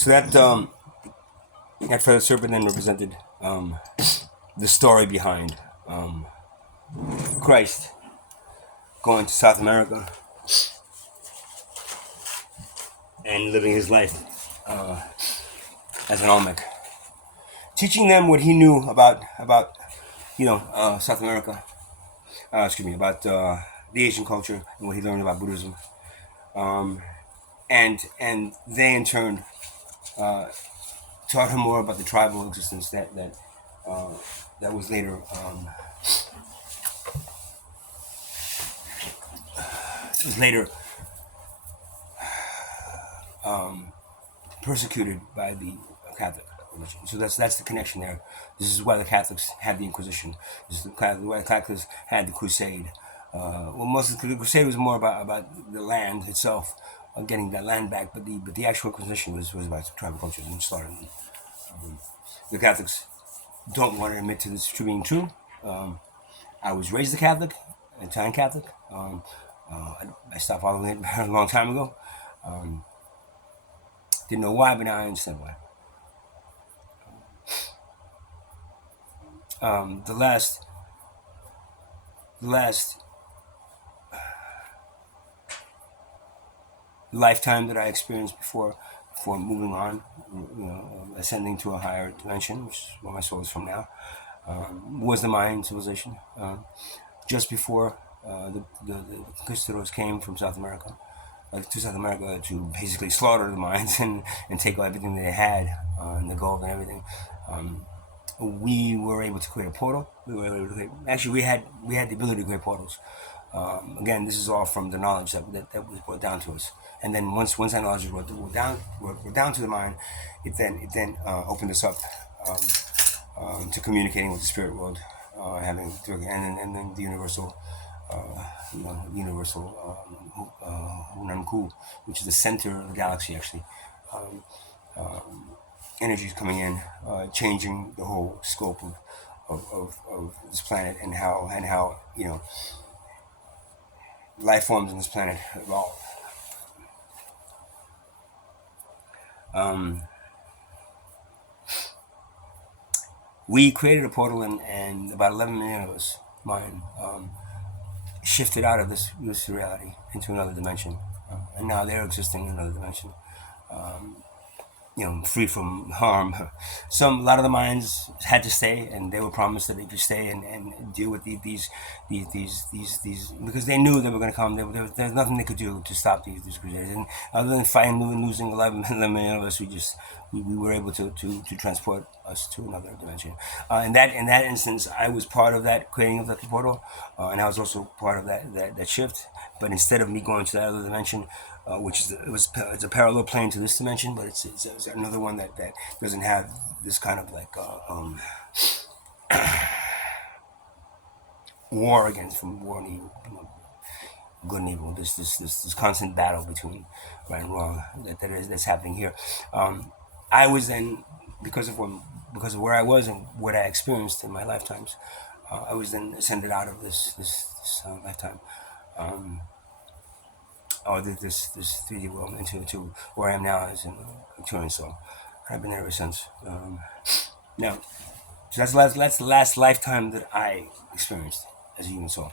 So that feathered serpent then represented the story behind Christ going to South America and living his life as an Olmec, teaching them what he knew about South America. Excuse me, about the Asian culture and what he learned about Buddhism, and they in turn taught him more about the tribal existence that was later was later persecuted by the Catholic religion. So that's the connection there. This is why the Catholics had the Inquisition. This is why the Catholics had the Crusade. Well, most of the Crusade was more about the land itself, getting that land back. But the actual Inquisition was about tribal culture and slaughtering them. The Catholics don't want to admit to this to being true. I was raised a Catholic, Italian Catholic. I stopped following it a long time ago. Didn't know why, but now I understand why. The last lifetime that I experienced before moving on, ascending to a higher dimension, which is where my soul is from now, was the Mayan civilization. Just before the conquistadors came from South America, to South America to basically slaughter the Mayans and take everything they had, and the gold and everything. We were able to create a portal. Actually, we had the ability to create portals. Again, this is all from the knowledge that was brought down to us. And then once that knowledge was brought down to the mind, it then opened us up to communicating with the spirit world, and then the universal, Unanku, which is the center of the galaxy actually. Energies coming in, changing the whole scope of this planet, and how life forms on this planet evolve. We created a portal, and about 11 million of us, mine, shifted out of this reality into another dimension, and now they're existing in another dimension. Free from harm. A lot of the Mayans had to stay, and they were promised that they could stay and deal with these because they knew they were going to come. There's nothing they could do to stop these crusaders, and other than fighting and losing 11 million of us, we were able to transport us to another dimension. In that instance, I was part of that creating of that portal, and I was also part of that shift. But instead of me going to that other dimension, it's a parallel plane to this dimension, but it's another one that doesn't have this kind of like war and evil, good and evil. This constant battle between right and wrong that's happening here. I was then, because of where I was and what I experienced in my lifetimes, I was then ascended out of this lifetime. Or this 3D world into where I am now as an Arcturian soul. I've been there ever since. Now, so that's the last lifetime that I experienced as a human soul.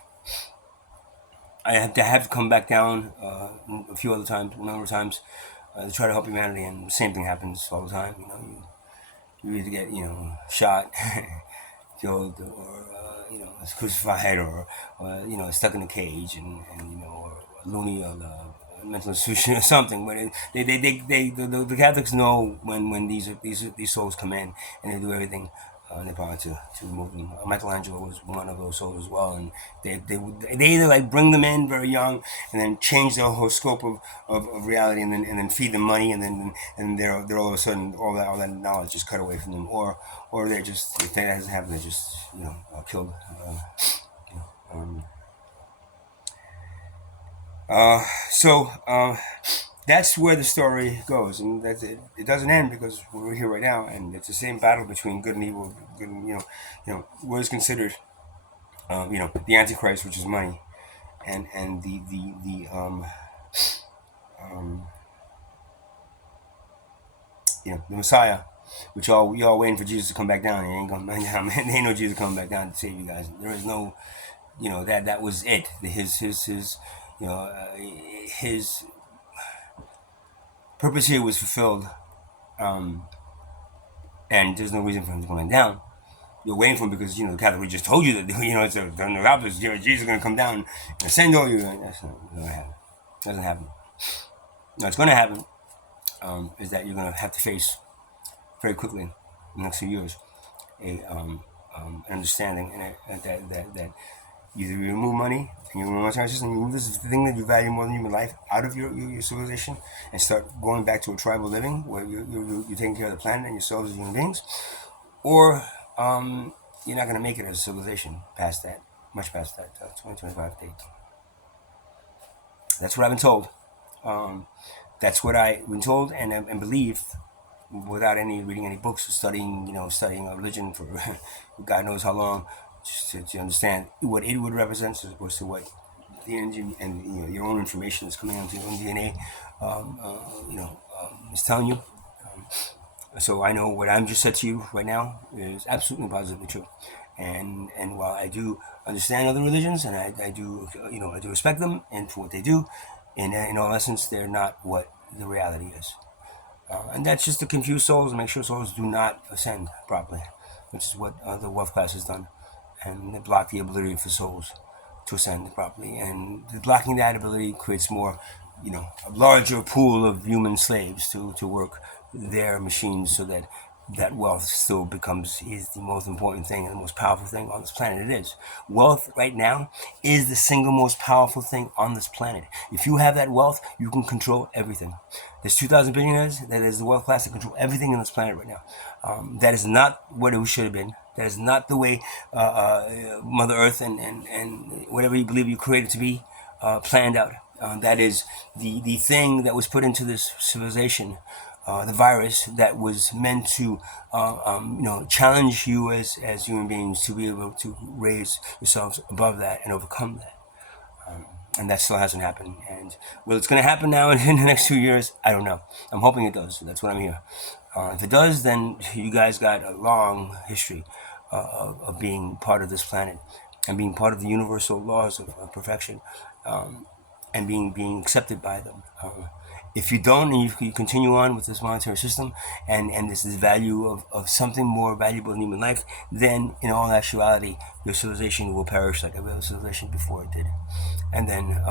I have to come back down a few other times, a number of times, to try to help humanity, and the same thing happens all the time. You either get shot, killed, or crucified, or stuck in a cage, or loony, or mental institution or something. But the Catholics know when these souls come in, and they do everything in their power to remove them. Michelangelo was one of those souls as well, and they either like bring them in very young and then change the whole scope of reality, and then feed them money, and they're all of a sudden all that knowledge is cut away from them, or they're just, if that doesn't happen, they're just killed. So that's where the story goes, and that's it. It doesn't end because we're here right now, and it's the same battle between good and evil. Good and, what is considered, the Antichrist, which is money, and the Messiah, which all you all waiting for Jesus to come back down. He ain't coming back down, man. There ain't no Jesus coming back down to save you guys. There is no, that was it. His his purpose here was fulfilled, um, and there's no reason for him to come down. You're waiting for him because the Catholic just told you that it's the opposite. Jesus is going to come down and send all you. That's not going to happen. It doesn't happen. What's going to happen is that you're going to have to face very quickly in the next few years an understanding and that either you remove money and you remove monetary system, you remove this thing that you value more than human life out of your civilization and start going back to a tribal living where you're taking care of the planet and yourselves as human beings, or you're not going to make it as a civilization past that, much past that 2025 date. That's what I've been told. That's what I've been told and believed without any reading any books or studying a religion for God knows how long, just to understand what it would represent as opposed to what the energy and your own information that's coming onto your own DNA is telling you. So I know what I'm just said to you right now is absolutely positively true, and while I do understand other religions and I do I do respect them and for what they do, in all essence they're not what the reality is. And that's just to confuse souls and make sure souls do not ascend properly, which is what the wealth class has done. And they block the ability for souls to ascend properly. And blocking that ability creates more, a larger pool of human slaves to work their machines so that that wealth still is the most important thing and the most powerful thing on this planet. It is. Wealth right now is the single most powerful thing on this planet. If you have that wealth, you can control everything. There's 2,000 billionaires. That is the wealth class that control everything on this planet right now. That is not what it should have been. That is not the way Mother Earth and whatever you believe you created to be planned out. That is the thing that was put into this civilization. The virus that was meant to, challenge you as human beings to be able to raise yourselves above that and overcome that. And that still hasn't happened. And well, it's going to happen now in the next 2 years. I don't know. I'm hoping it does. That's what I'm here. If it does, then you guys got a long history of being part of this planet and being part of the universal laws of perfection and being accepted by them. If you don't and you continue on with this monetary system and this value of something more valuable than human life, then in all actuality, your civilization will perish like every other civilization before it did. And then